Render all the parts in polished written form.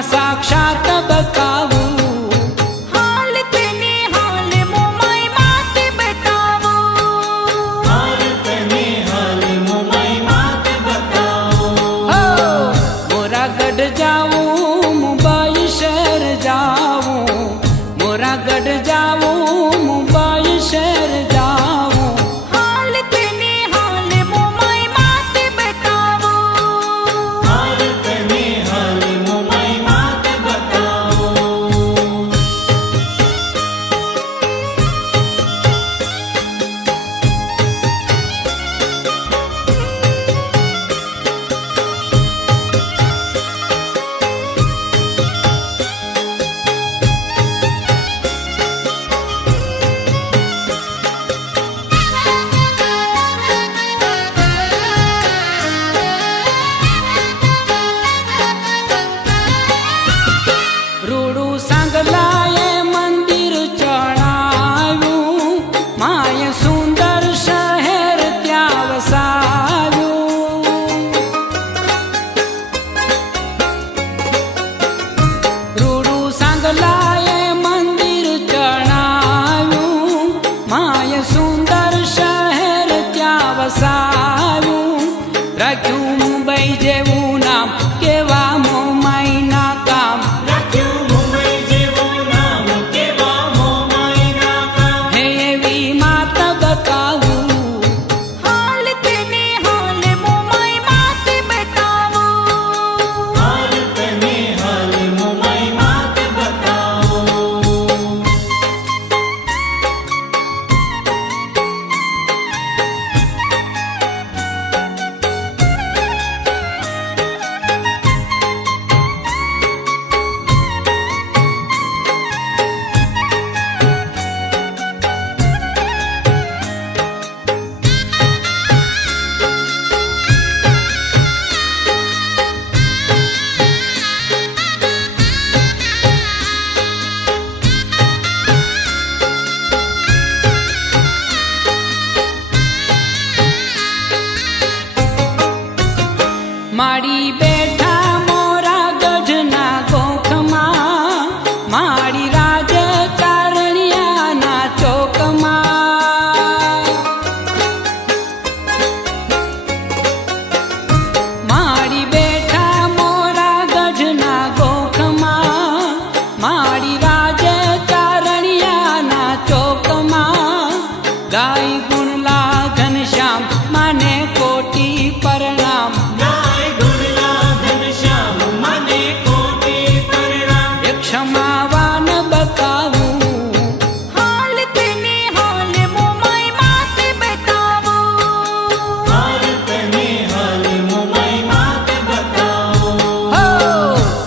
માં સાક્ષાત બતાવું હાલ તને હાલ મોમાઈ માતે બતાવો હાલ તને હાલ મોમાઈ માતે બતાવો મોરાગઢ જાવું મુંબઈ શહેર જાવું મોરાગઢ જાવું મુંબઈ શહેર જાવું હાલ તને હાલ મોમાઈ માતે બતાવો હાલ તને હાલ મોમાઈ માતે બતાવો રૂડું સાંગલાએ મંદિર ચણાવ્યું માય સુંદર શહેર ત્યાં વસાવ્યું રૂડું સાંગલાએ મંદિર ચણાવ્યું માય સુંદર શહેર ત્યાં વસાવ્યું રાખ્યું મુંબઈ જેવું નામ કેવા મોમાઈ ના કામ રાખ્યું મુંબઈ જેવું નામ કેવા મોમાઈ ના કામ હે એવી માત બતાવું હાલ તને હાલ મોમાઈ માતે બતાવો હાલ તને હાલ મોમાઈ માતે બતાવો માડી બેઠા મોરાગઢના ગોખમાં માડી રાજકારણિયાના ચોકમાં માડી બેઠા મોરાગઢના ગોખમાં માડી રાજકારણિયાના ચોકમાં ગાય ગુણલા ઘનશ્યામ માને કોટી પરણામ ગાય ગુણલા ઘનશ્યામ મને કોટી પરણામ એક ક્ષમાવાન બતાવું હાલ તને હાલ મોમાઈ માતે બતાવો હાલ તને હાલ મોમાઈ માતે બતાવો હો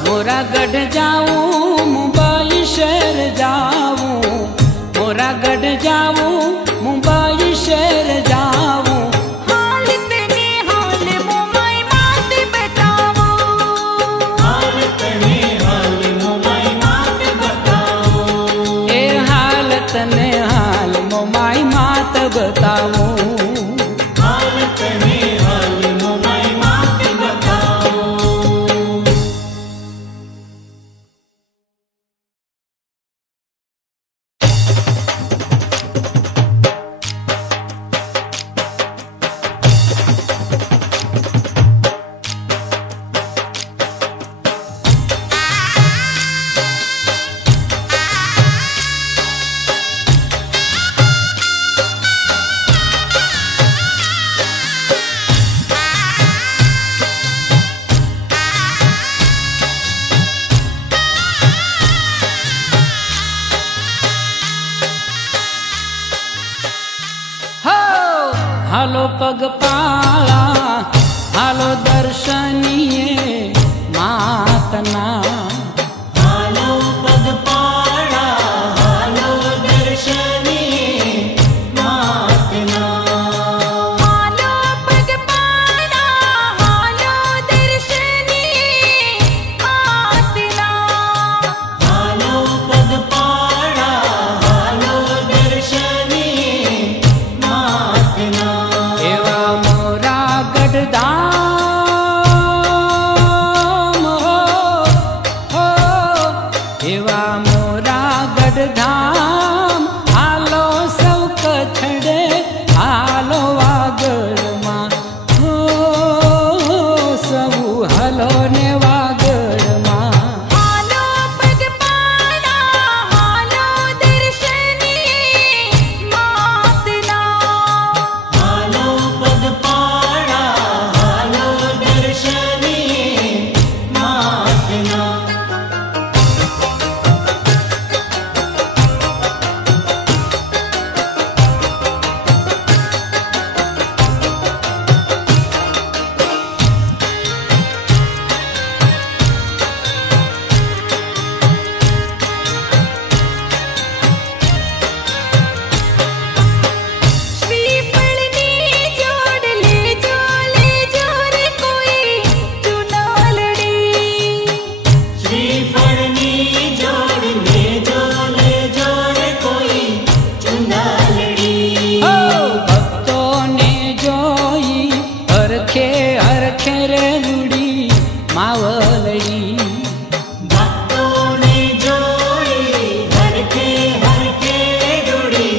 મોરાગઢ જાવું મુંબઈ શહેર જાવું મોરાગઢ જાવું મુંબઈ શહેર જાવું હાલ તને હાલ મોમાઈ માતે બતાવો હાલ તને હાલ મોમાઈ માતે બતાવો એ હાલ તને હાલ મોમાઈ માત બતાવું હાલ તને હાલ મોમાઈ માતે બતાવો હાલો પગપાળા હાલો દર્શનીએ માતના હાલો પગપાળા હાલો દર્શનીએ માતના હાલો પગપાળા હાલો દર્શનીએ માતના હાલો પગપાળા હાલો દર્શનીએ માતના એવા મોરાગઢ ધામ અક્ષરધામ હાલો સૌ કથડે હાલો વાગડમાં હો સૌ હાલો ને વાગડમાં હાલો પગપાળા હાલો દર્શનીએ માતના હાલો પગપાળા હાલો દર્શનીએ માતના શ્રીફળની જોડ લેજો લેજો રે કોઈ ચુનાલડી શ્રીફળની જોડ લેજો લેજો રે કોઈ ચુંદલડી હો ભક્તોને જોઈ હરખે હરખે રે રૂડી માવલડી ભક્તોને જોઈ હરખે હરખે રૂડી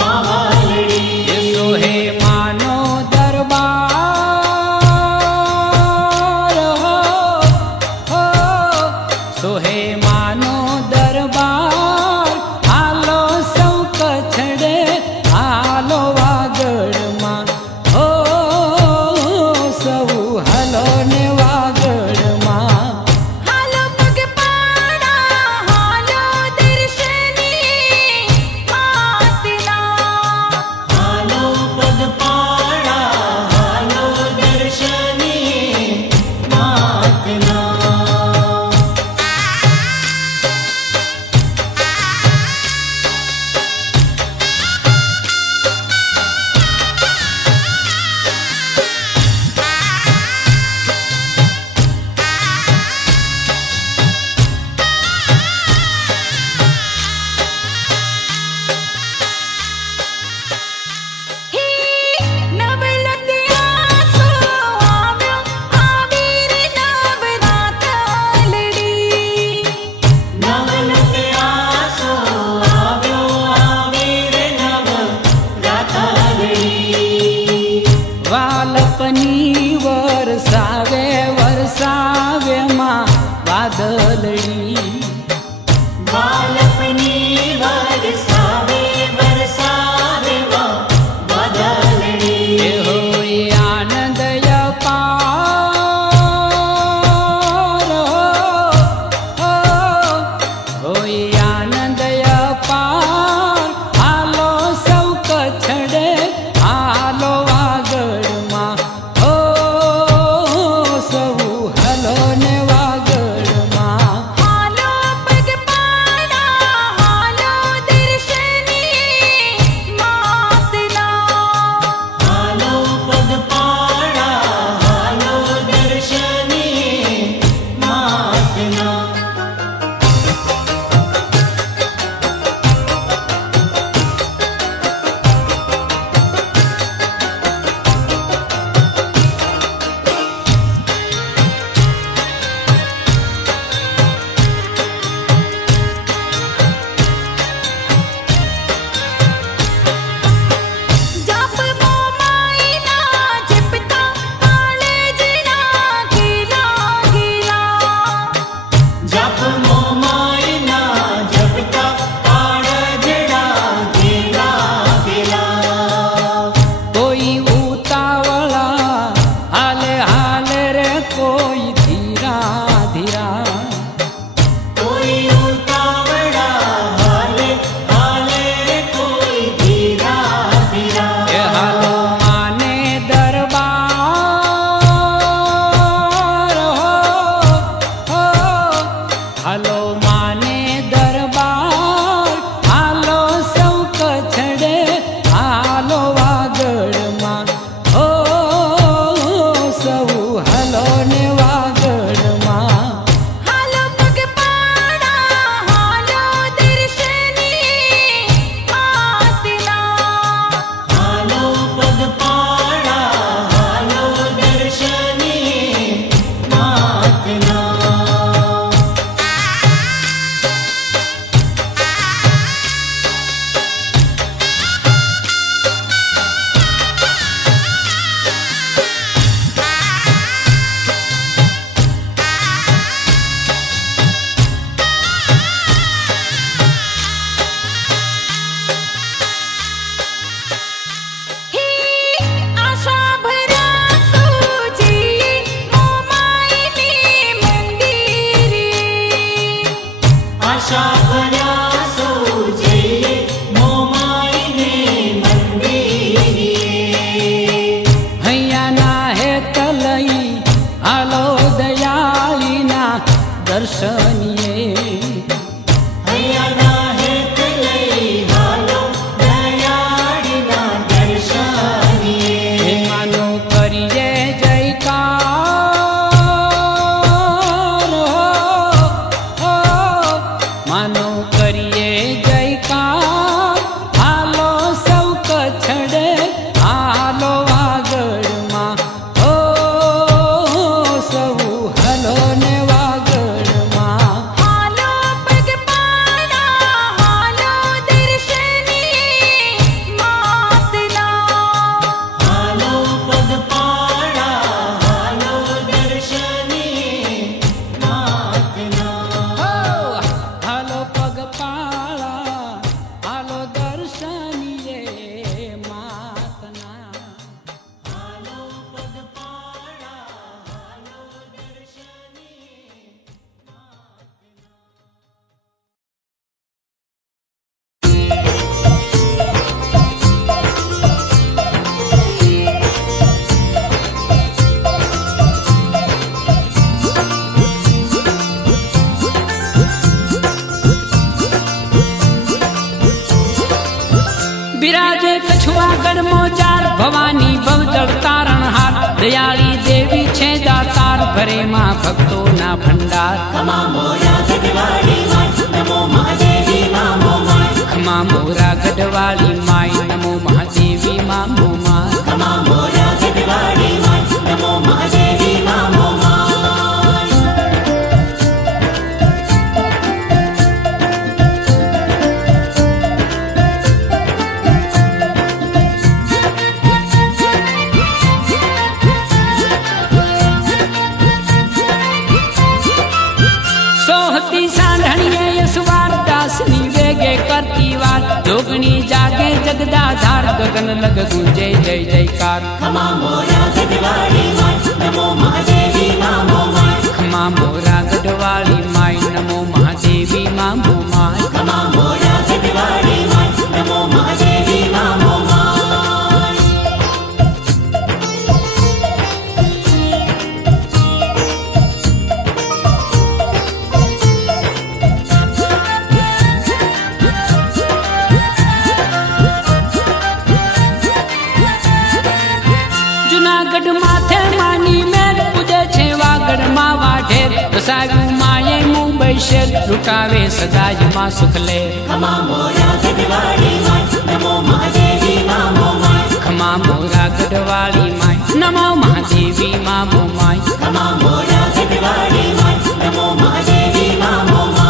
માવલડી એ સોહે માનો દરબાર હો સોહે માનો દરબાર હાલો સૌ કથડે હાલો વાગડમાં હો સૌ હાલો ને વાગડમાં હાલો પગપાળા હાલો દર્શનીએ માતના હાલો પગપાળા હાલો દર્શનીએ માતના હે નવલખિયા સો આવ્યો આવી રે નવરાતલડી નવલખિયાસો આવ્યો આવી રે નવરાતલડી વાલપની વરસાવે વરસાવે માં વાદળડી બાલપની વરસાવે વરસાવે માં એ વાદળડી હોય આનંદ અપાર હો હોય આનંદ અપાર હાલો સૌ કથડે હાલો વાગડમાં હો સૌ હાલો ને વાગડમાં હાલો પગપાળા હાલો દર્શનીએ માતના હાલો પગપાળા હાલો દર્શનીએ માતના જપ મોમાઈના જપતા કાળજના ગીલા ગીલા જપ મોમાઈના જપતા કાળજડા ઘેરા ઘેરા કોઈ ઉતાવળા હાલે હાલે રે કોઈ ધીરા ધીરા કોઈ ઉતાવળા હાલે હાલે કોઈ ધીરા એ ધીરા હાલો માને દરબાર હો હાલો માને દરબાર હાલો સૌ કથડે હાલો વાગડમાં હો સૌ હાલો ને વાગડમાં હાલો પગપાળા હાલો દર્શનીએ માતના હાલો પગપાળા હાલો દર્શનીએ માતના આશા ભર્યા સૌ જઈએ મોમાઈને મંદિરે. હૈયાના હેત લઈ હાલો દયાળીના દર્શનીએ. હૈયાના હેત લઈ હાલો દયાળીના દર્શનીએ. માનો કરીએ જયકાર, હો, માનો કરીએ જયકાર. હાલો સૌ કચ્છડે હાલો વાગડમાં, હો સૌ હાલો ને વાગડમાં. હાલો પગપાળા હાલો દર્શનીએ માતના. હાલો પગપાળા હાલો દર્શનીએ માતના. હો, હાલો પગપાળા હાલો દર્શનીએ માતના. હાલો પગપાળા હાલો દર્શનીએ બિરાજે કછુઆગઢ મોજાર ભવાની ભવજળ તારણહાર. દયાળી દેવી છે દાતાર ભરે માં ભક્તોના ભંડાર. ખમા મોરા ગઢવાળી માય નમો મહાદેવી માં મોમાય. ખમા મોરા ગઢવાળી માય નમો મહાદેવી માં મોમાય. ખમા મોરા ગઢવાળી માય નમો મહાદેવી માં મોમાય. સોહતી સાંઢણીએ યસવાર દાસની વેગે કરતી વાર. જોગણી જાગે જગદાધાર ગગન લગ ગુંજે જય જયકાર. ખમા મોરા ગઢવાળી માય નમો મહાદેવી માં મોમાય. ખમા મોરા ગઢવાળી માય નમો મહાદેવી માં મોમાય. ખમા મોરા ગઢવાળી માય નમો મહાદેવી માં મોમાય. જુનાગઢ માથે માની મેલ પૂજે છે વાગડમાં વાઢેર. વસાવ્યું માએ મુંબઈ શેર લૂંટાવે સદાય માં સુખ લે. ખમા મોરા ગઢવાળી માય નમો મહાદેવી માં મોમાય. ખમા મોરા ગઢવાળી માય નમો મહાદેવી માં મોમાય. ખમા મોરા ગઢવાળી માય નમો મહાદેવી માં મોમાય.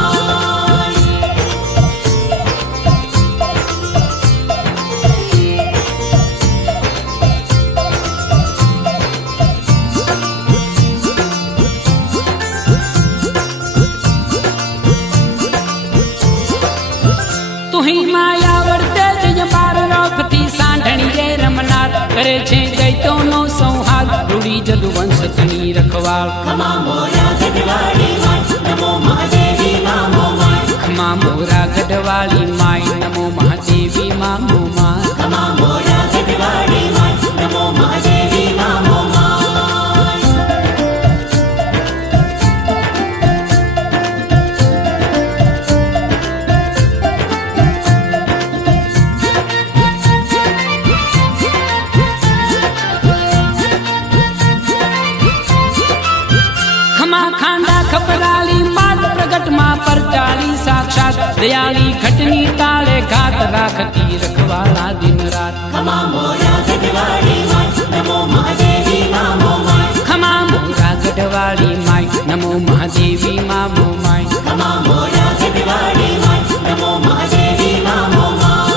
તુહી માયા વર્તે જય બાર રોખથી સાંઢણીએ રમનાર. કરે છે દૈત્યોનો સંહાર રૂડી જદુવંશ તણી રખવાળ. ખમા મોરા ગઢવાળી માય નમો મહાદેવી માં મોમાય. ખમા મોરા ગઢવાળી માય નમો મહાદેવી માં મોમાય. ખમા મોરા ગઢવાળી માય નમો મહાદેવી માં મોમાય. ખમા ખાંડા ખપરાળી માત પ્રગટમાં પરચાળી સાક્ષાત. દયાળી ઘટની તાળે ઘાત રાખતી રખવાળા દિન રાત. ખમા મોરા ગઢવાળી માય નમો મહાદેવી માં મોમાય. ખમા મોરા ગઢવાળી માય નમો મહાદેવી માં મોમાય. ખમા મોરા ગઢવાળી માય નમો મહાદેવી માં મોમાય.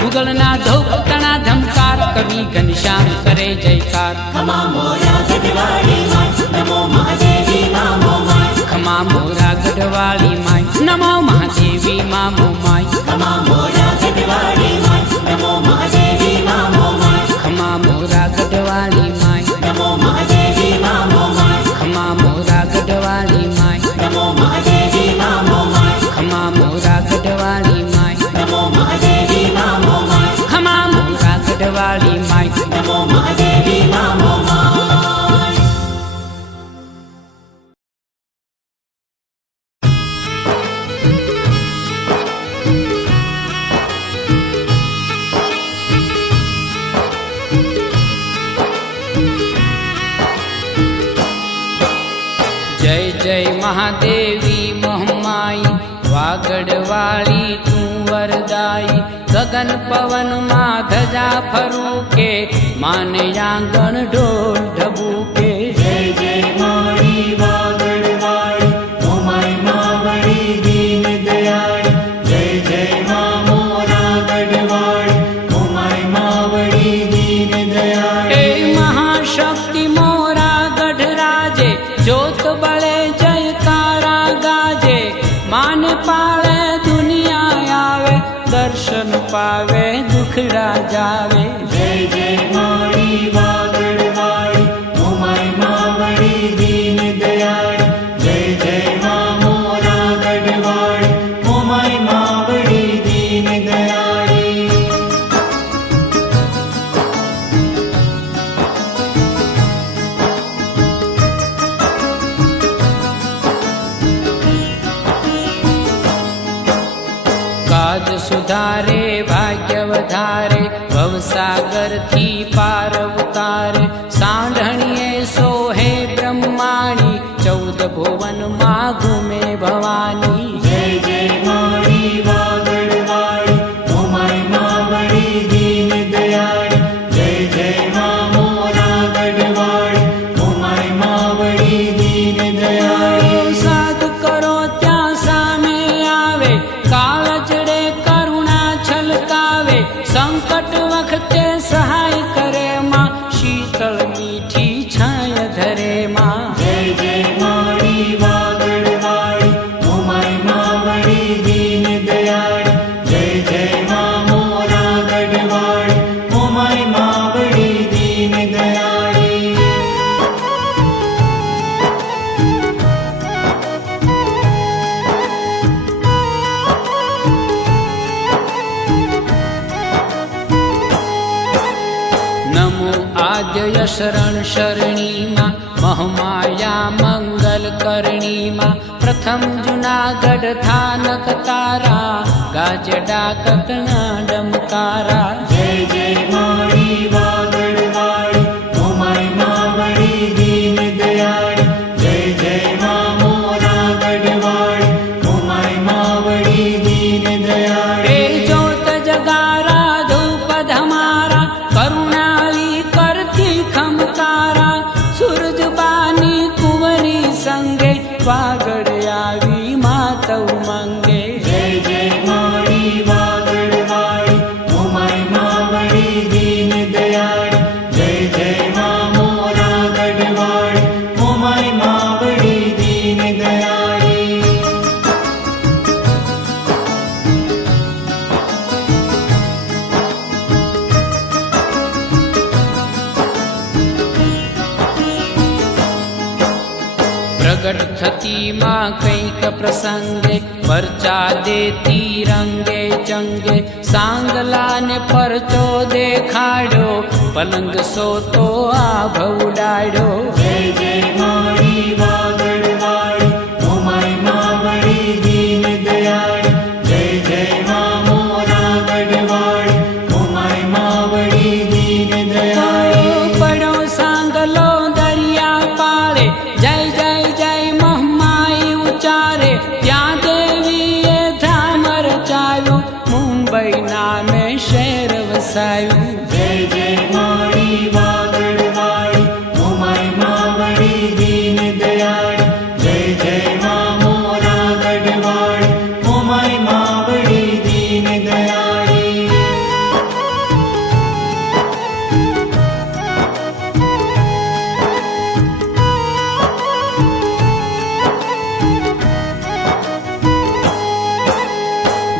મુગલના ધોપ તણા ધમકાર કવિ ઘનશ્યામ કરે જયકાર. ખમા મોરા ગઢવાળી માય નમો મહાદેવી માં મોમાય ખમા મોરા ગઢવાળી માય નમો મહાદેવી માં મોમાય ખમા મોરા ગઢવાળી માય નમો મહાદેવી માં મોમાય ખમા મોરા ગઢવાળી માય નમો મહાદેવી માં મોમાય ખમા મોરા ગઢવાળી માય નમો મહાદેવી માં મોમાય ખમા મોરા ગઢવાળી માય નમો મહાદેવી માં મોમાય ખમા મોરા ગઢવાળી માય નમો મહાદેવી માં મોમાય જય જય મહાદેવી મહમાઈ વાગડવાળી તું વરદાઈ ગગન પવન માં ધજા ફરૂકે માને આંગણ ઢોલ ઢબુકે જય જય મારી વાગડવાળી મોમાય માવડી દીન દયાળી જય જય મા મોરા ગઢવાળી મોમાય માવડી દીન હે દયાળી મહાશક્તિ મોરા ગઢરાજે જોત બળે જયકારા ગાજે માને પાળે દુનિયા આવે દર્શન પાવે દુખડા જાવે જય જય મારી વાગડવાળી મોમાય માવડી દીન દયાળી જય જય મા મોરા ગઢવાળી મોમાય માવડી દીન દયાળી કાજ સુધારે ભાગ્ય વધારે ભવસાગર થી પાર ઉતારે સાંઢણીએ સોહે બ્રહ્માણી 14 ભુવન માં ઘૂમે ભવાની જય જય મારી વાગડવાળી મોમાય માવડી દીન દયાળી જય જય મા મોરા ગઢવાળી મોમાય માવડી દીન દયાળી સાધ કરો ત્યાં સામે આવે કાળજડે કરુણા છલકાવે સંકટ વખતે સહાય કરે માં શીતળ મીઠી છાય ધરે માં જય જય મારી વાગડવાળી મોમાય માવડી દીન દયાળી જય જય મા મોરા ગઢવાળી મોમાય માવડી દીન દયાળી નમો આદ્ય શરણ શરણીમાં મહમાયા મંગલ કરણીમાં પ્રથમ જુનાગઢ થાનક તારા ગાજડા કતના ડમકારા જય જય મારી વાગડવાળી મોમાય માવડી દીન દયાળી જય જય મા મોરા ગઢવાળી મોમાય માવડી દીન હે દયાળી જોત જગારા ધૂપ ધમારા કરુણાળી કરતી ખમકારા સૂરજબાની કુંવરી સંગે વાગડ આવી માતવ મંગે જય જય મારી વાગડવાળી મોમાય માવડી દીન દયાળી જય જય મા મોરા ગઢવાળી મોમાય માવડી દીન દયાળી પ્રગટ થતી માં કંઈક પ્રસંગે પરચા દેતી રંગે ચંગે સાંગલાને પરચો દેખાડ્યો પલંગ સોતો આભ ઉડાડ્યો જય જય મારી વાગડવાળી મોમાય માવડી દીન દયાળી જય જય મા મોરા ગઢવાળી મોમાય માવડી દીન દયાળી પડ્યો સાંગલો દરિયા પાળે જય જય જય મહમાઈ ઉચારે ત્યાં દેવીએ ધામ રચાયું મુંબઈ નામે શહેર વસાયું જય જય મારી વાગડવાળી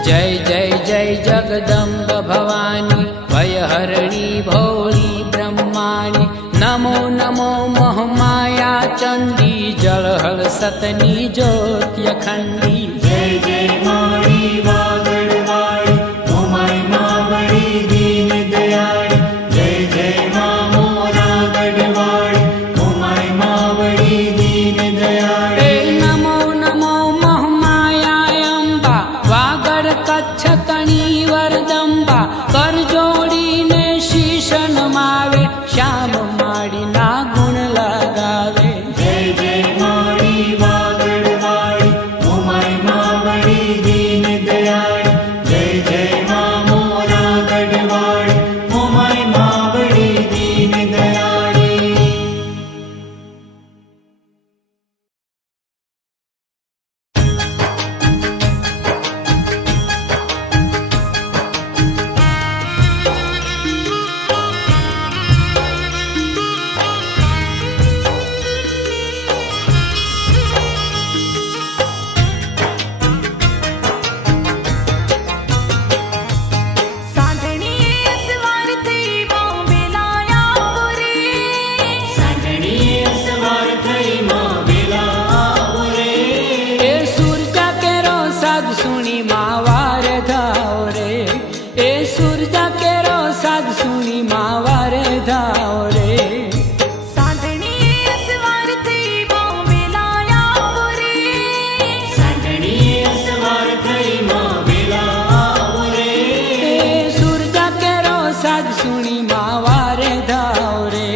जय जय जय जगदम्ब भवानी भयहरिणी भोली ब्रह्माणी नमो नमो मोहमाया चंडी जलहल सतनी ज्योत्यखंडी जय जय माड़ी वागड़वाड़ी मोमाई मावड़ी दीन दयाड़ी जय जय माँ मोरा गढ़वाड़ी मोमाई मावड़ी दीन दयाड़ी हे नमो नमो मोहमाया अंबा वागड़ कच्छ तणी वरदंबा कर जोड़ीने शीश नमावे श्याम माड़ी ना गुण लगावे जय जय माड़ी वागड़वाड़ी मोमाई मावड़ी दीन दयाड़ी जय जय माँ मोरा गढ़वाड़ी मोमाई मावड़ी दीन दयाड़ी સાંઢણી સવાર થઈ માં વેલાયા પુરે સાંઢણીએ સવાર થઈ માં વેલા આવો રે ए सूरजा केरो साध सुनी मावार धाओ रे ए सूरजा केरो साध सुनी मावार धाओ रे સાંઢણી સવાર થઈ માં વેલાયા પુરે સાંઢણીએ સવાર થઈ માં વેલા આવો રે ए सूरजा केरो साध सुनी मावार धाओ रे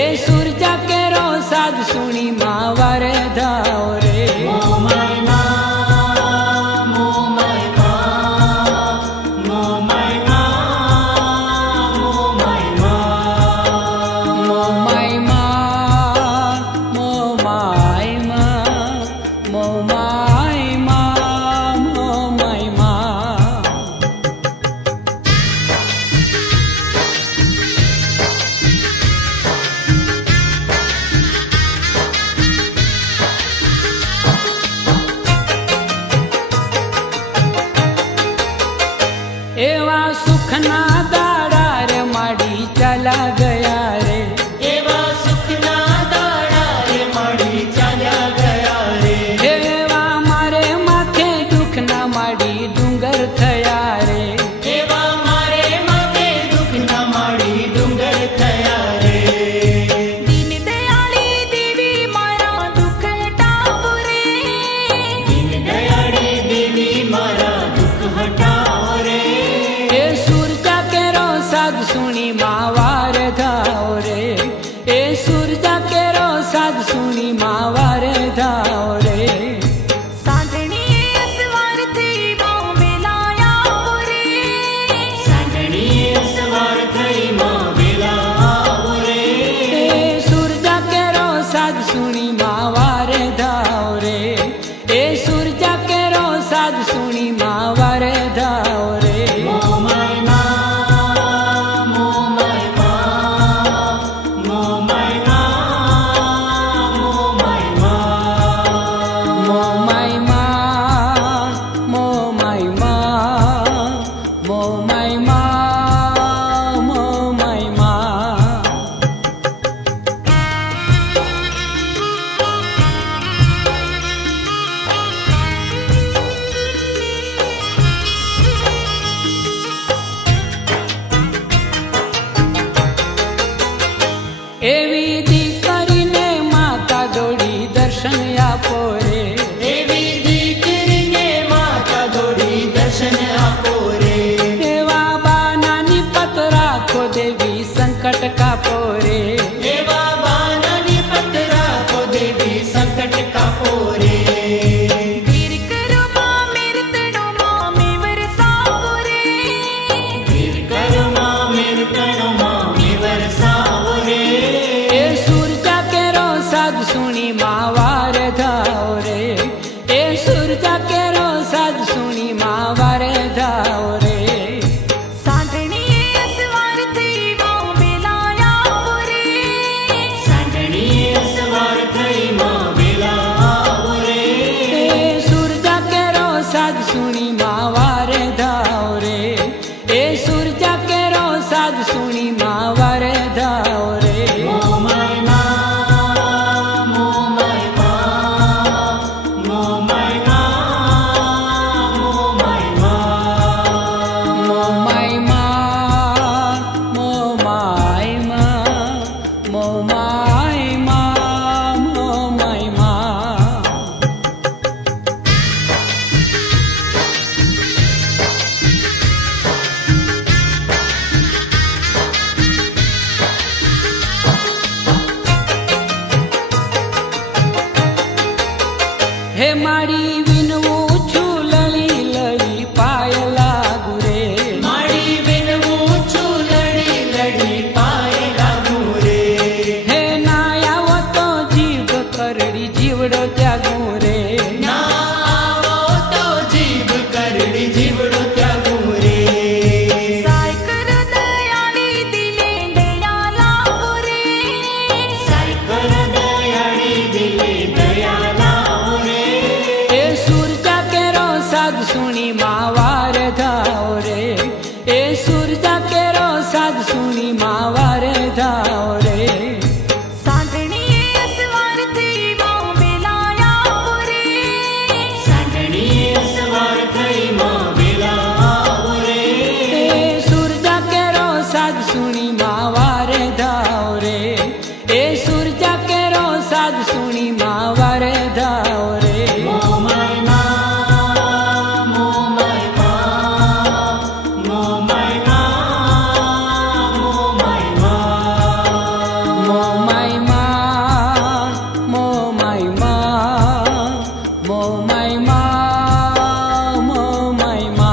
ए सूरजा केरो साध सुनी मावार धाओ रे મોમાઈ માં મોમાઈ માં મોમાઈ માં મોમાઈ માં મોમાઈ માં મોમાઈ માં મોમાઈ માં મોમાઈ માં એવા સુખના દાડા રે માડી ચાલા ગયા રે એવા સુખના દાડા રે મળી ચાલ્યા ગયા રે એવા મારે માથે દુઃખના માડી ડુંગર થયા રે એવા મારે માથે દુઃખના માડી ડુંગર થયા રે દીન દયાળી દેવી મારા દુઃખ હટાવરે દીન દયાળી દેવી મારા દુઃખ હટાવો રે એ સુરજા કેરો સાધ સુણી માવાર ધાઓ રે એ સુરજા કેરો સાધ સુણી માવાર ધાઓ રે સાંઢણી સવાર થઈ માં વેલાયા પુરે સાંઢણીએ સવાર થઈ માં વેલા આવો રે એ સુરજા કેરો સાધ સુણી માવાર ધાઓ રે એ સુરજા કેરો સાધ સુણી માવાર ધાઓ રે મોમાઈ માં મોમાઈ માં મોમાઈ માં મોમાઈ માં મોમાઈ માં મોમાઈ માં મોમાઈ માં મોમાઈ માં માય માં મો માય માં. હે મારી વિનવું છું લળી લળી પાય લાગુ રે. મારી વિનવું છું લડી લડી પાય લાગુ રે. હે ના આવો તો જીભ કરડી જીવડો ત્યાગું રે. ના આવો તો જીભ કરડી જીવડો ત્યાગું રે. સાય કર દયાળી દિલે દયા લાવો રે. સાય કર દયાળી દિલે દયા લાવો રે. એ સૂરજા કેરો સાદ સુણી માવાર ધાવ રે. એ સૂરજા કેરો સાદ સુણી માવાર ધાવ રે. સાંજણીએ સવારથી માં વેલાયા રે. સાંજણીએ સવાર થઈ માં વેલા આવો રે. એ સૂરજા કેરો સાદ સુણી માવાર ધાવ રે. એ સૂરજા કેરો સાદ સુણી માવાર ધાવ રે. મો માય માં, મો માય માં, મો માય માં, મો માય માં. મો માય માં મો માય માં મો માય માં મો માય માં.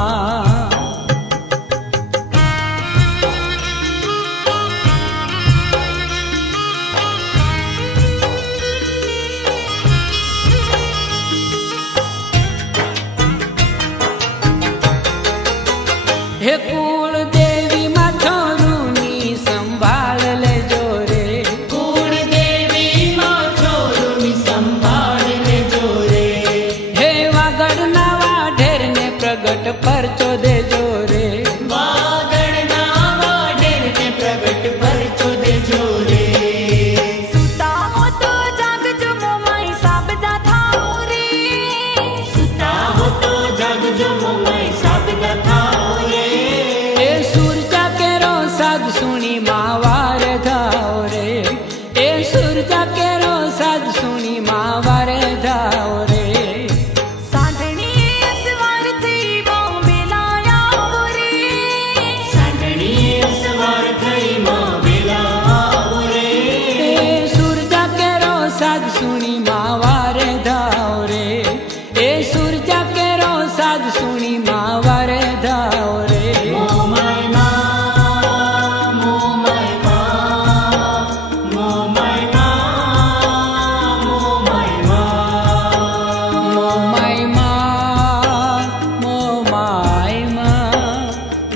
હે કુળ દેવી માં છોરુની સંભાળ લેજો રે. કુળ દેવી માં છોરુની સંભાળ લેજો રે. હે વાગડના વાઢેરને પ્રગટ પરચો દેજો રે. વાદળના વાઢેરને પ્રગટ પરચો દેજો રે. સુતા હો તો જાગજો મોમાઈ સાબદા થાઓ રે. સુતા હો તો જાગજો મોમાય સાબદા થાઓ રે. એ સૂરજા કેરો સાદ સુણી માવાર ધાવ રે. એ સૂરજા કેરો સાદ સુણી માવાર ધાવ રે. સાંજણીએ સવારથી માં વેલાયા રે. સાંજણીએ સવાર થઈ માં વેલા આવો રે. એ સૂરજા કેરો સાદ સુણી માવાર ધાવ રે. એ સૂરજા કેરો સાદ સુણી માવાર ધાવ રે. મો માય માં, મો માય માં, મો માય માં, મો માય માં. મો માય માં મો માય માં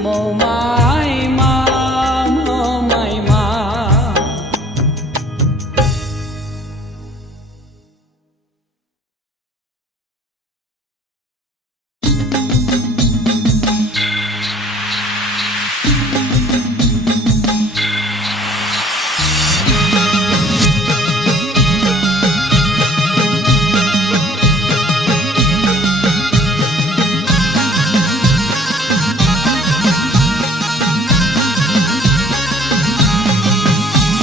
મો માય માં મો માય માં.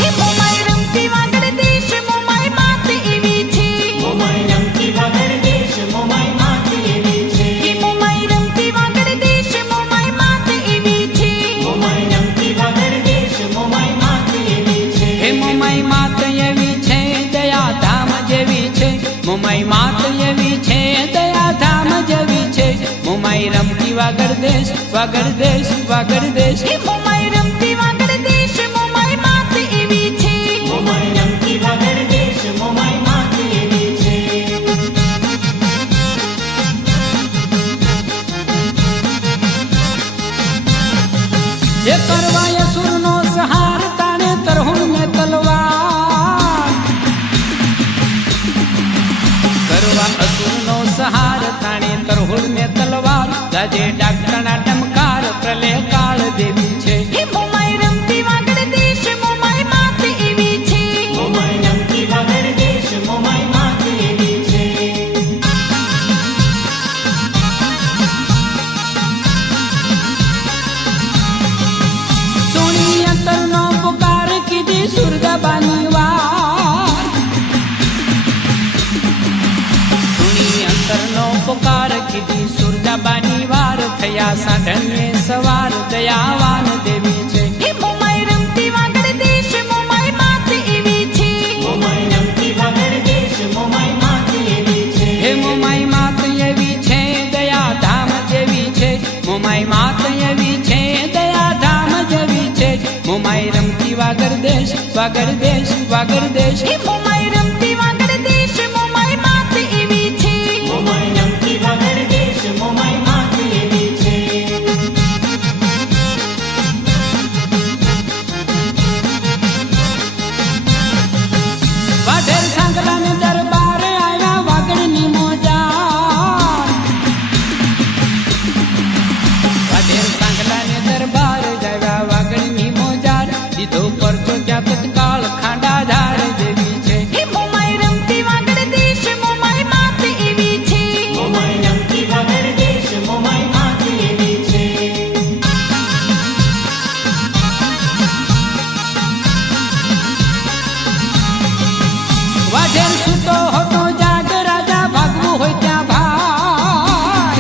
એ મોમાઈ રમતી વાગડ દેશ મોમાઈ માત એવી છે. મો માય રમતી વાગડ દેશ મો માય માત એવી છે. એ મોમાઈ રમતી વાગડ દેશ મોમાઈ માત એવી છે. મો માય રમતી વાગડ દેશ મો માય માત એવી છે. હે મોમાઈ માત એવી છે દયા ધામ જેવી છે. મોમાઈ માત એવી છે દયા ધામ જેવી છે. મોમાઈ રમતી વાગડ દેશ વાગડ દેશ વાગડ દેશ. એ મોમાઈ રમતી વાગડ દેશ મોમાઈ માત એવી છે. મો માય રમતી વાગડ દેશ મો માય માત એવી છે. એ કરવાય સુરનો સહાર તાણે તરહુણ ને તલવાર. કરવા અસુરનો સહાર તાણે તરહુણ ને તલવાર. ગાજે ડાકણા ટમકાર પ્રલય કાળ દેવી છે. એ મોમાઈ રમતી વાગડ દેશ મોમાઈ માત એવી છે. મો માય રમતી વાગડ દેશ મો માય માત એવી છે. સોની અંતરનો પુકાર કીધી સુરગબાની વાર. કીધી સુરજાબાની વાર થયા સાધનને સવાર દયાવાન દેવી છે હે મોમાઈ રમતી વાગડ દેશ મોમાઈ માત એવી છે મોમાઈ રમતી વાગડ દેશ મોમાઈ માત એવી છે હે મોમાઈ માત એવી છે દયાધામ જેવી છે મોમાઈ માત એવી છે દયાધામ જેવી છે મોમાઈ રમતી વાગડ દેશ વાગડ દેશ વાગડ દેશ હે મોમાઈ રમતી વાગડ દેશ મોમાઈ માત એવી છે મોમાઈ રમતી વાગડ દેશ મોમાઈ માત એવી છે વાઢેર સાંગલાને દરબાર આવ્યા વાગડની મોજાર વાઢેર સાંગલાને દરબાર આવ્યા વાગડની મોજાર દીધો પરચો ત્યાં તત્કાળ ખાંડાધાર જેવી છે હે મોમાઈ રમતી વાગડ દેશ મોમાઈ માત એવી છે મોમાઈ રમતી વાગડ દેશ મોમાઈ માત એવી છે વાઢેર સૂતો હતો જાગ રાજા ભાગવું હોય ત્યાં ભાગ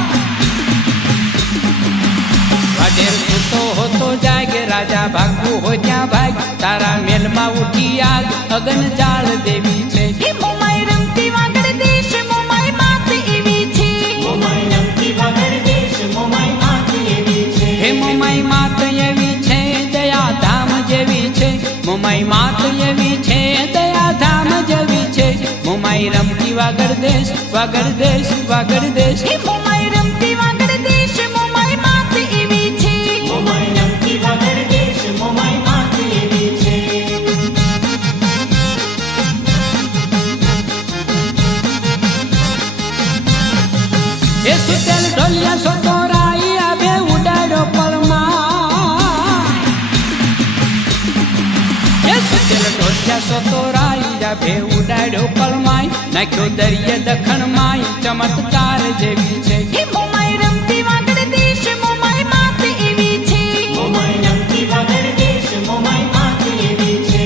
વાઢેર સૂતો હતો જાગ રાજા ભાગવું હોય ત્યાં ભાગ તારા મેલમાં ઉઠી આગ અગન જાળ દેવી છે હે મોમાઈ રમતી વાગડ દેશ મોમાઈ માત એવી છે મોમાઈ રમતી વાગડ દેશ મોમાઈ માત એવી છે હે મોમાઈ માત એવી છે દયાધામ જેવી છે મોમાઈ માત એવી છે દયાધામ જેવી છે મોમાઈ રમતી વાગડ દેશ વાગડ દેશ વાગડ દેશ હે મોમાઈ રમતી વાગડ દેશ મોમાઈ માત એવી છે મોમાઈ રમતી વાગડ દેશ મોમાઈ માત એવી છે એ સુતેલ ઢોલિયા સોતો રાઈ આભે ઉડાડ્યો પળમાં એ સુતેલ ઢોલિયા સોતો રાઈ આભે ઉડાડ્યો પળમાય નાખ્યો દરિયે દખણ માય ચમત્કાર જેવી છે હે મોમાઈ રમતી વાગડ દેશ મોમાઈ માત એવી છે મોમાઈ રમતી વાગડ દેશ મોમાઈ માત એવી છે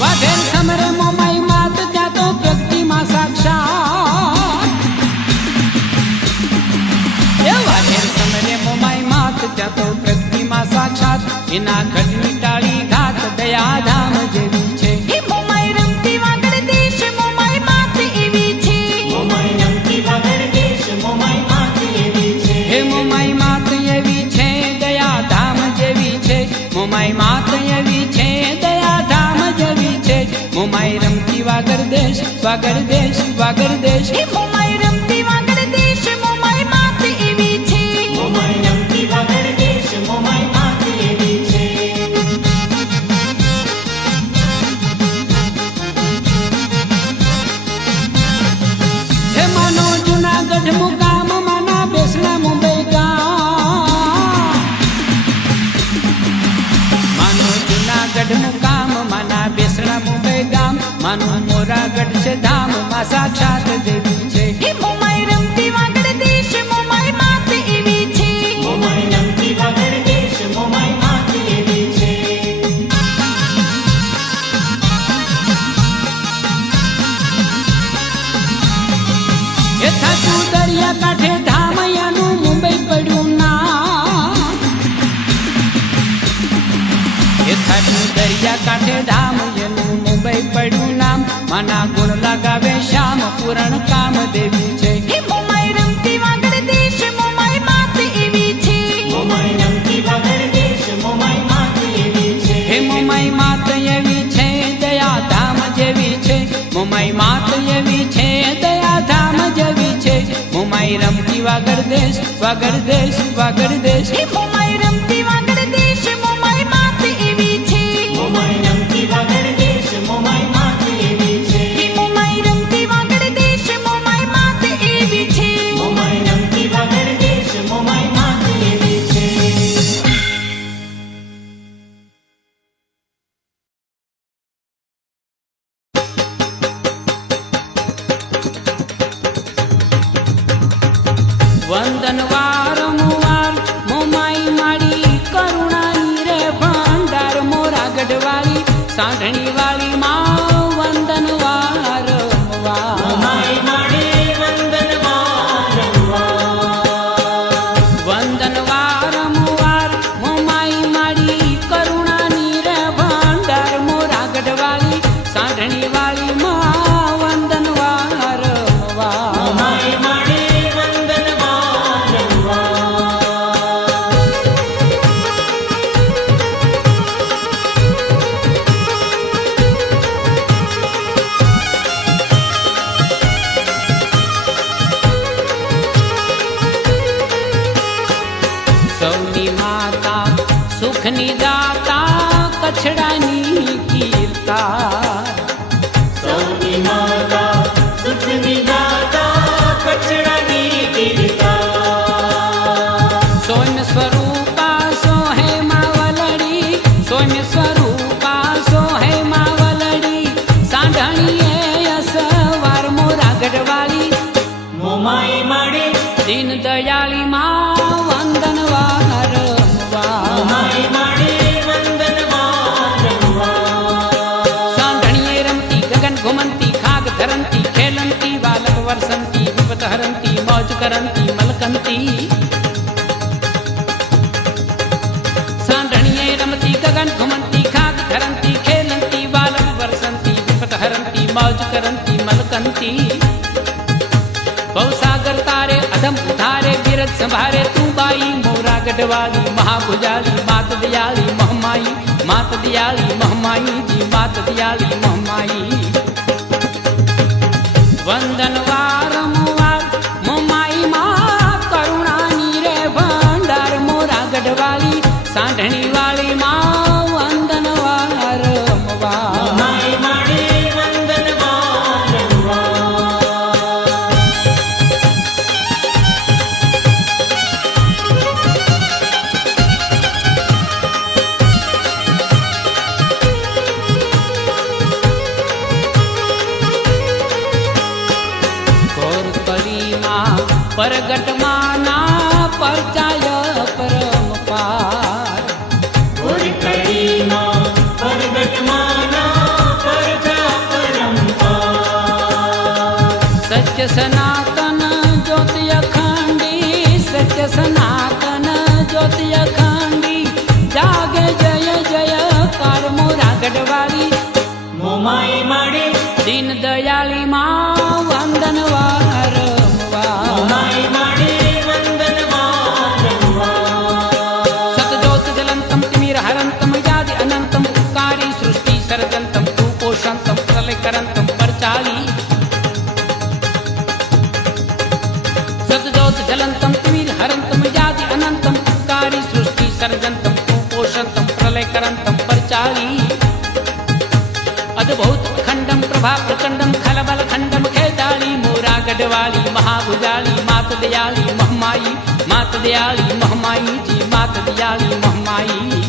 વાઢેર સમરે મોમાઈ માત ત્યાં તો પ્રગતિમાં સાક્ષાત એ વાઢેર સમરે મોમાઈ માત ત્યાં તો પ્રગતિમાં સાક્ષાત એના ઘટની ટાળી ઘાત દયાધામ જેવી છે હે મોમાઈ રમતી વાગડ દેશ મોમાઈ માત એવી છે મોમાઈ રમતી વાગડ દેશ મોમાઈ માત એવી છે હે મોમાઈ માત એવી છે દયાધામ જેવી છે મોમાઈ માત એવી છે દયાધામ જેવી છે મોમાઈ રમતી વાગડ દેશ વાગડ દેશ વાગડ દેશ હે મોમાઈ રમતી વાગડ દેશ મોમાઈ માત એવી છે મોમાઈ રમતી વાગડ દેશ મોમાઈ માત એવી છે હે માનો જુનાગઢ મુકામ માના બેસણા મુંબઈ ગામ માનો જુનાગઢ મુકામ માના બેસણા મુંબઈ ગામ માનું મોરાગઢ છે ધામ માં સાક્ષાત દેવી છે હે મોમાઈ રમતી વાગડ દેશ મોમાઈ માત એવી છે મોમાઈ રમતી વાગડ દેશ મોમાઈ માત એવી છે એ થાતું દરિયા કાંઠે ધામ યાનું મુંબઈ પડ્યું ના એ થાતું દરિયા કાંઠે ધામ એનું મુંબઈ પડ્યું નામ માના ગુણ લગાવે શ્યામ પૂરણ કામ દેવી છે હે મોમાઈ રમતી વાગડ દેશ મોમાઈ માત એવી છે મોમાઈ રમતી વાગડ દેશ મોમાઈ માત એવી છે હે મોમાઈ માત એવી છે દયાધામ જેવી છે મોમાઈ માત એવી છે દયાધામ જેવી છે મોમાઈ રમતી વાગડ દેશ વાગડ દેશ વાગડ દેશ હે મોમાઈ રમતી વાગડ દેશ મોમાઈ માત એવી છે મોમાઈ રમતી વાગડ દેશ મોમાઈ માત એવી છે હે મોમાઈ રમતી વાગડ દેશ મોમાઈ માત એવી છે મોમાઈ રમતી વાગડ દેશ મોમાઈ માત એવી છે વંદન વારંવાર મોમાઈ સાંઢણી વાળી માં વંદન વારંવાર મોમાઈ માડી વંદન વારંવાર વંદન વારંવાર મોમાઈ માડી કરુણાની રે ભંડાર મોરા ગઢવાળી સાંઢણી વાળી માં વંદન વારંવાર મોમાઈ માડી વંદન વારંવાર સૌની માતા સુખની દાતા કછડાની કીર્તા સૌની માતા સુખની દાતા કચડાની કીર્તા સૌમ્ય સ્વરૂપા સોહે માવલડી સૌમ્ય સ્વરૂપા સોહે માવલડી સાંઢણીએ અસવાર મોરા ગઢવાળી મોમાઈ માડી દીન દયાળી માં વંદન વારંવાર મોમાઈ માડી વંદન વારંવાર સાંઢણીએ રમતી ગગન ઘુમંતી ખાગ ધરંતી ખેલંતી બાલક વર્ષંતી વિપત હરંતી મોજ કરંતી મલકંતી સાંઢણીએ રમતી ગગન ઘુમંતી ખાગ ધરંતી ખેલંતી બાલક વર્ષંતી વિપત હરંતી મોજ કરંતી મલકંતી ભવસાગર તારે અધમ ઉધારે બિરજ સંભારે તું બાઈ મોરા ગઢવાળી મહાભુજાળી માત દયાળી મહમાઈ માત દયાળી મહમાઈ જી માત દયાળી મહમાઈ વંદન વારંવાર મોમાઈ માં કરુણાની રે ભંડાર મોરા ગઢવાળી સાંઢણી વાળી માં વંદન વારંવાર મોમાઈ માડી વંદન વારંવાર ઘોર કલીમાં પરગટમાં ના પરચાય પરમપાર ઓરકડીમાં પરગટમાના પરજા પરંપાર સત્ય સનાતન જ્યોતિ અખંડી સત્ય સનાતન જ્યોતિ અખંડી જાગે જય જય કાર મોરા ગઢવાળી મોમાઈ માડી દીન દયાળી માં વંદન વારંવાર મોમાઈ માડી વંદન વારંવાર સતજોત જલંતમ તિમિર હરંતમ યાદિ અનંતમ ઉપકારી સૃષ્ટિ સર્જંતમ કુપોષંતમ પ્રલયકરંતમ પરચાલી સતજોત જલંતમ તિમિર હરંતમ યાદિ અનંતમ ઉપકારી સૃષ્ટિ સર્જંતમ કુપોષંતમ પ્રલયકરંતમ પરચાલી અદ્ભુત ખંડમ પ્રભા પ્રચંડમ ખલબલ ખંડમ ખેતાળી મોરા ગઢવાળી મહાભુજાળી માત દયાળી મહમાઈ માત દયાળી મહમાઈ જી માત દયાળી મહમાઈ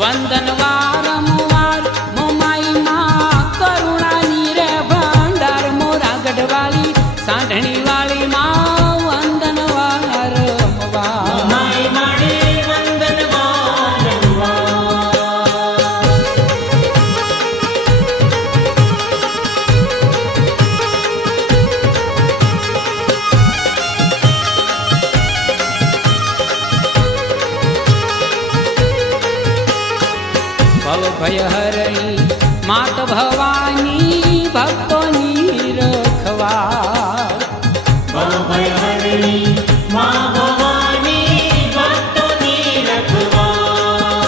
વંદન વારંવાર મોમાઈ માં કરુણાની રે ભંડાર મોરા ગઢવાળી સાંઢણી વાળી માં વંદન વારંવાર મોમાઈ માડી વંદન વારંવાર ભવ ભય હરણી માત ભવાની ભક્તોની રખવાળ ભવભય હરણી મા ભવાની ભક્તોની રખવાળ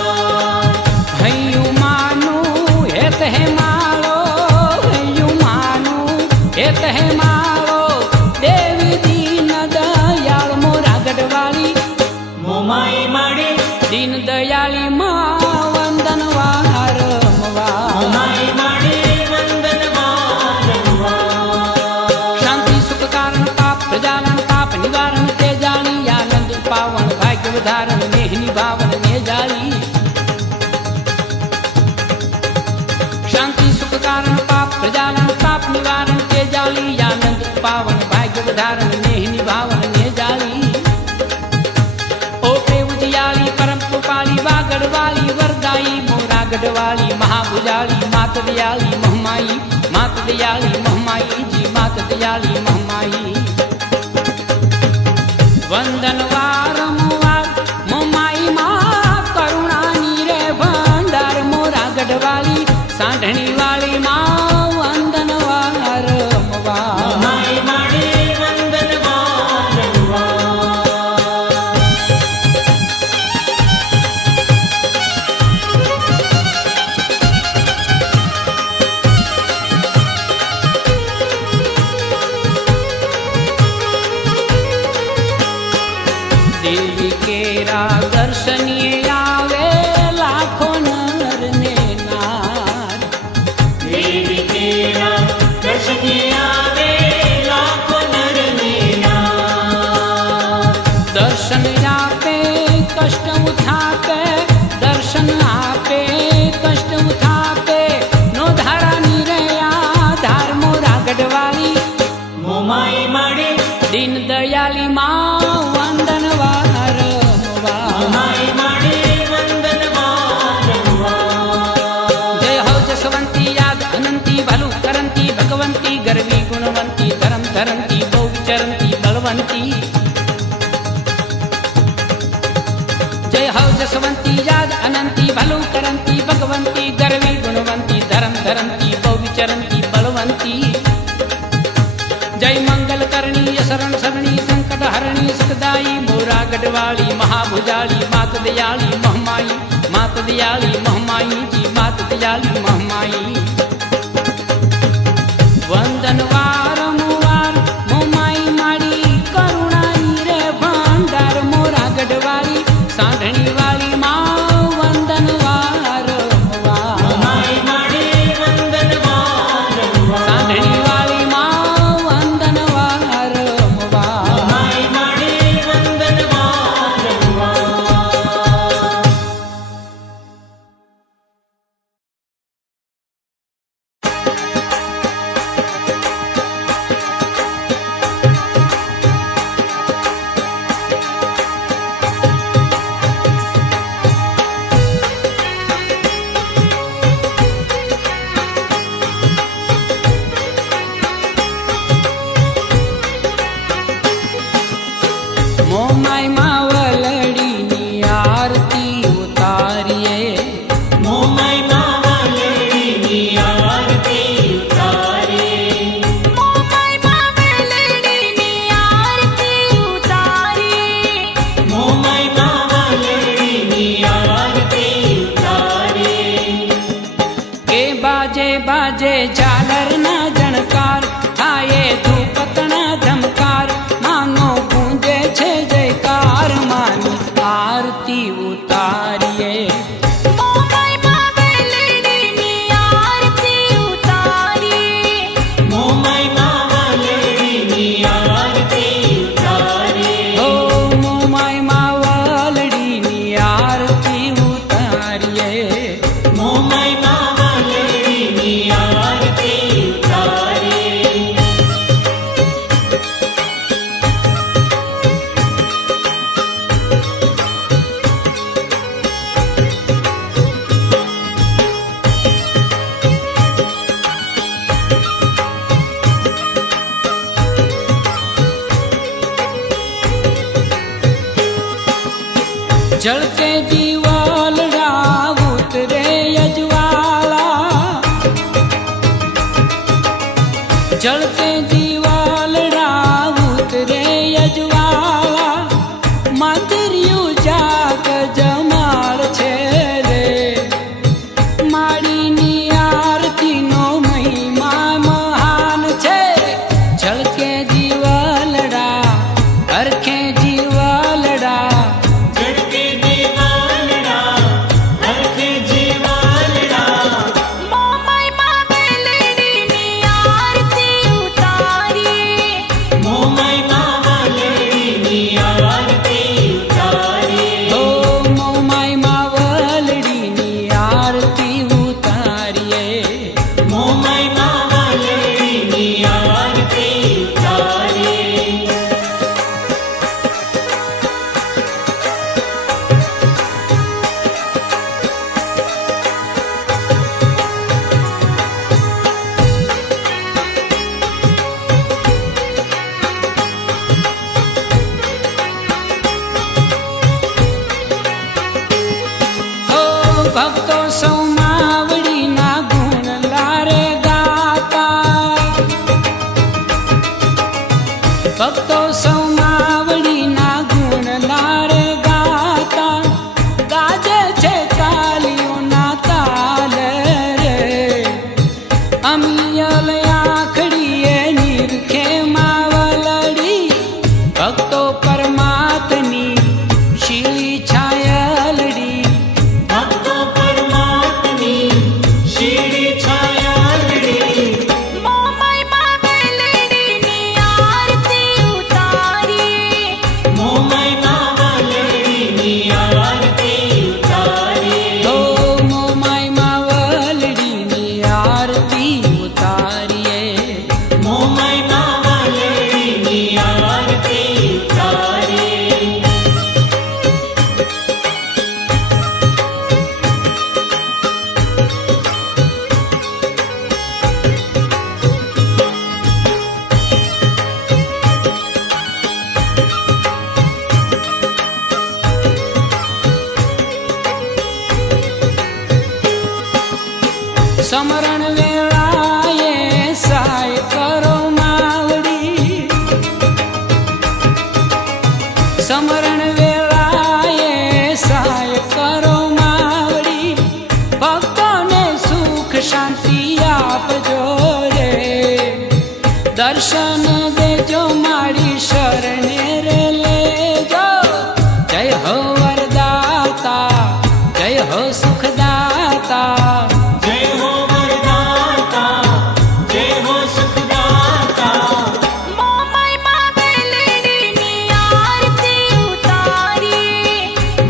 હૈયું માનું હેત હે માળો હૈયું માનું હેત હે માળો દેવી દીન દયાળ મોરા ગઢવાળી મોમાઈ માડી દીન દયાળી માં વંદન વારંવાર મોમાઈ માડી વંદન વારંવાર શાંતિ સુખ કારણ પાપ પ્રજાલન પાપ નિવારણ તે જાણી આનંદ પાવન ભાગ્ય વધારણ મેહ નિભાવન ને જાળી શાંતિ સુખ કારણ પાપ પ્રજાલન પાપ નિવારણ તે જાળી આનંદ પાવન ભાગ્ય વધારણ મેહ નિભાવન ને જાળી ઓ પ્રેમ દિયાળી પરમ કૃપાળી વાગડવાળી વરદાઈ મોરા गढ़वाली महाभुजाली मात दयाली महमाई मात दयाली महमाई जी मात दयाली महमाई वंदन वारंवार मोमाई माँ करुणानी रे भंडार मोरा गढ़वाली सांढणी वाली माँ वंदन वारंवार माई माड़ी वंदन वारंवार। देवी केरा दर्शनीय आवे लाखों नर ने नार देवी तेरा दर्शनीय आवे लाखों नर ने नार। दर्शन आपे कष्ट उठापे दर्शन आपे कष्ट उठापे नो धारा निरया धार मोरा गढ़वाली मोमाई माड़ी दीन दयाली माँ वंदन वारंवार मोमाई माड़ी वंदन वारंवार। जय हो जसवंती याद अनंती भलु करंती भगवंती गर्वी गुणवंती धर्म धरंती बहु विचरंती बलवंती जय हो जसवंती याद अनंती भलु करंती भगवंती गर्वी गुणवंती धर्म धरंती बहु विचरंती बलवंती जय मंगल करणी शरण शरणी संकट हरणी सुखदाई मोरा गढ़वाली महाभुजाली मात दयाली महमाई मात दयाली महमाई जी मात दयाली महमाई वंदन वारंवार मोमाई माड़ी करुणाई रे भंडार मोरा गढ़वाली सांढणी वाली माँ वंदन वारंवार मोमाई माड़ी वंदन वारंवार। सांढणी वाली माँ वंदन वारंवार मोमाई माड़ी वंदन वारंवार। मोमाई मावलડીની આરતી ઉતારીએ मोमाई मावलડીની आरती उतारे। મોમાઈ માવલડીની આરતી ઉતારી मोमाई मावलડીની आरती उतारे। કે બાજે બાજે ઝાલરના જણકાર થાય ધૂપતણા ધમકાર માનો ગુંજે છે જયકાર માની આરતી ઉતારીએ મોમાઈ માવલડીની આરતી ઉતારી मोमाई मावलડીની आरती उतारे। ઓ મોમાઈ માવલડીની આરતી ઉતારીએ मोमाई मावलડીની आरती उतारे। जलते जीवलड़ा उतरे यजवाला जलते जीवलड़ा उतरे यजवाला मंदिरियू जाग जमाड़ छे रे माड़ीनी आरती नो महिमा महान छे जलके जीवलड़ा हरखे जीवलड़ा जड़के जीवालड़ा हरखे जीवालड़ा। મોમાઈ માવલડીની આરતી ઉતારી मोमाई मावलડીની आरती उतारे। ओ ભક્તો સૌ માવડીના ગુણ લારે ગાતા, ભક્તો સૌ માવડીના ગુણ લારે ગાતા, ગાજે છે તાલીઓના તાલ રે, અમિયલ આખડીએ નિરખે માવલડી, ભક્તો પરમાત્મની શીલી છાયલડી, ભક્તો પરમાત્મની શીળી છાયાલડી, મોમાઈ માવલડીની આરતી ઉતારીએ, મોમાઈ માવલડીની આરતી ઉતારીએ, ઓ મોમાઈ માવલડીની આરતી ઉતારીએ, મોમાઈ માવલડીની આરતી ઉતારીએ. સમરણ વેળાએ સહાય કરો માવડી, સમરણ વેળાએ સહાય કરો માવડી, ભક્તોને સુખ શાંતિ આપજો રે, દર્શન દેજો મારી શરણે રે લેજો, જય હો વરદાતા, જય હો સુખદાતા, જય હો વરદાતા, જય હો સુખદાતા, મોમાઈ માવલડીની આરતી ઉતારીએ,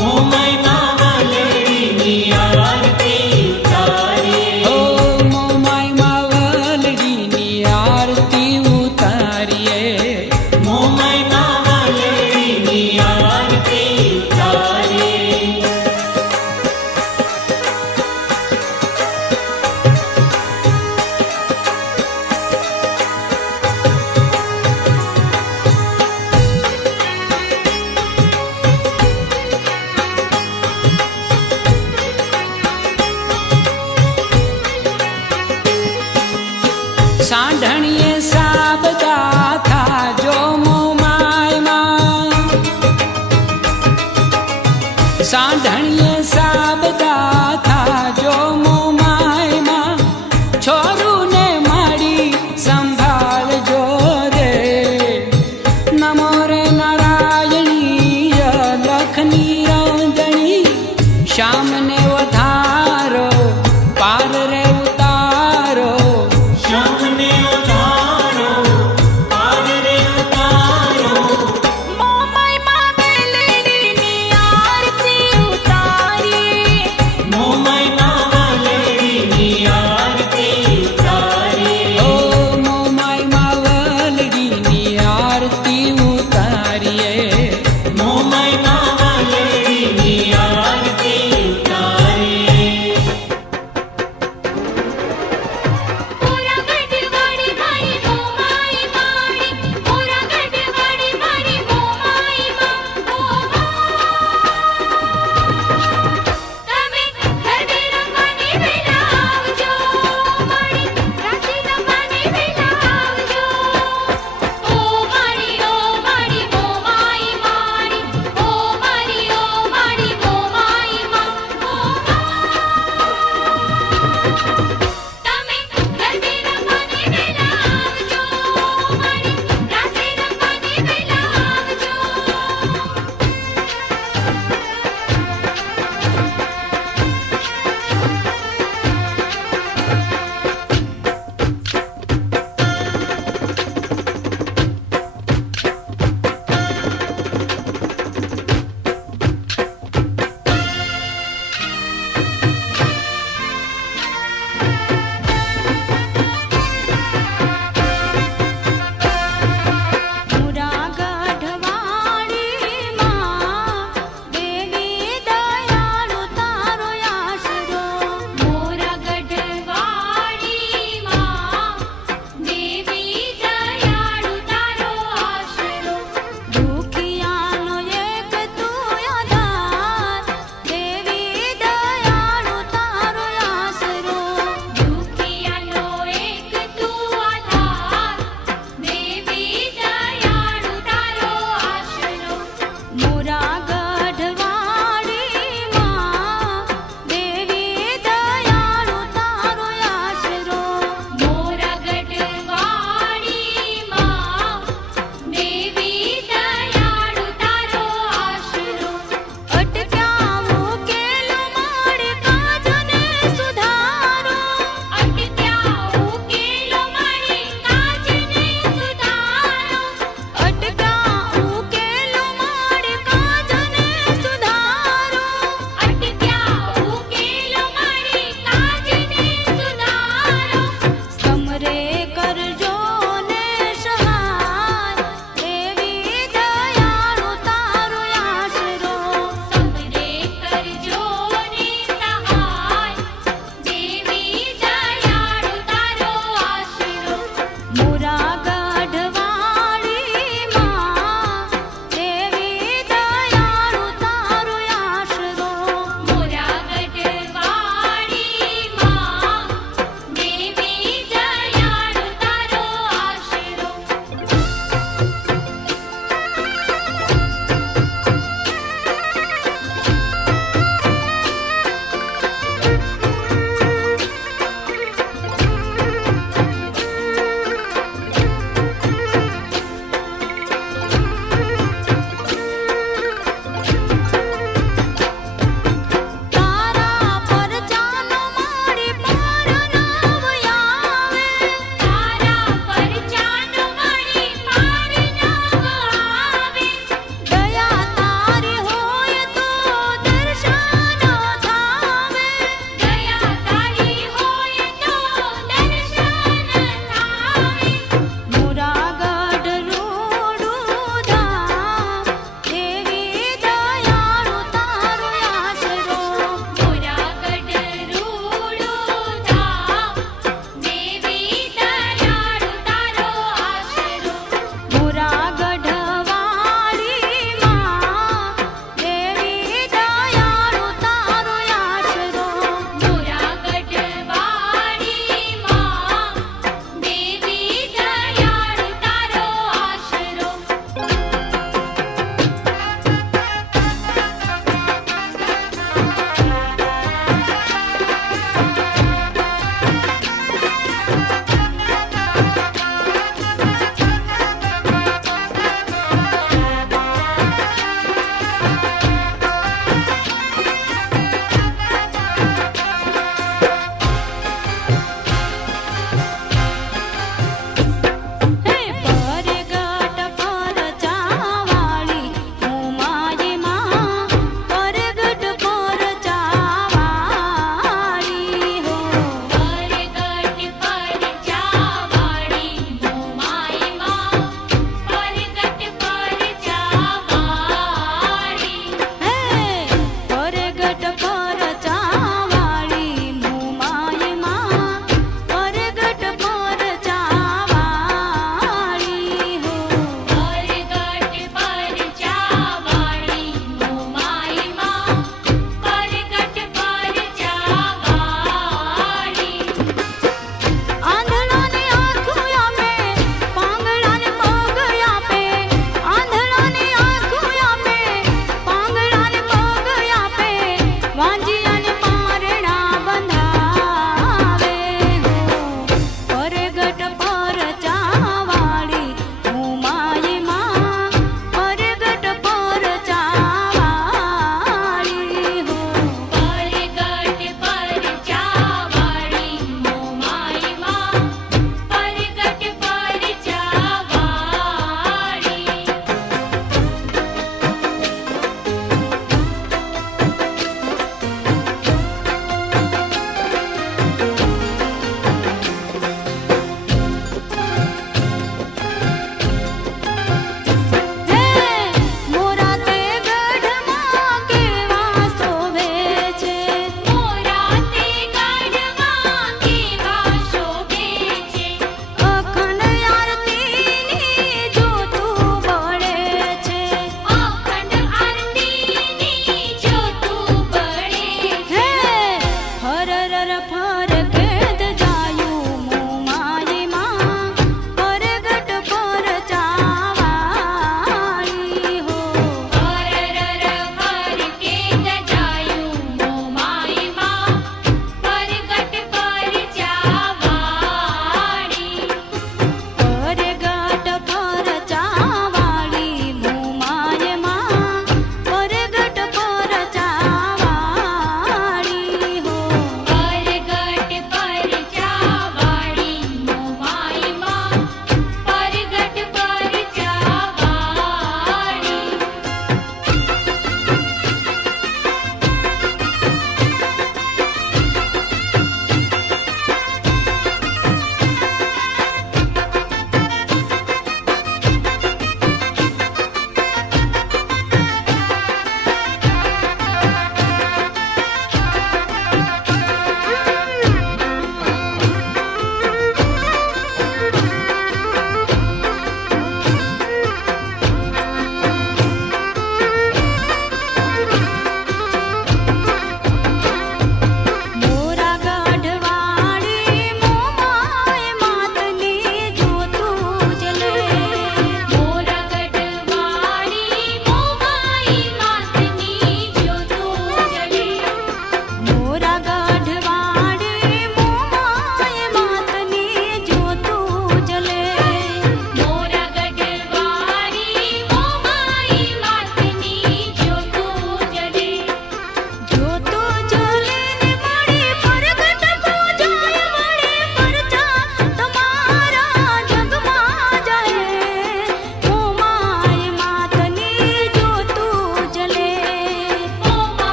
મોમાઈ માવલડીની આરતી ઉતારીએ, ઓ મોમાઈ માવલડીની આરતી ઉતારીએ, મોમાઈ માવલડીની આરતી ઉતારીએ. સાંઢણીએ સાબદા થાજો મોમાયમાં, સાંઢણીએ સાબદા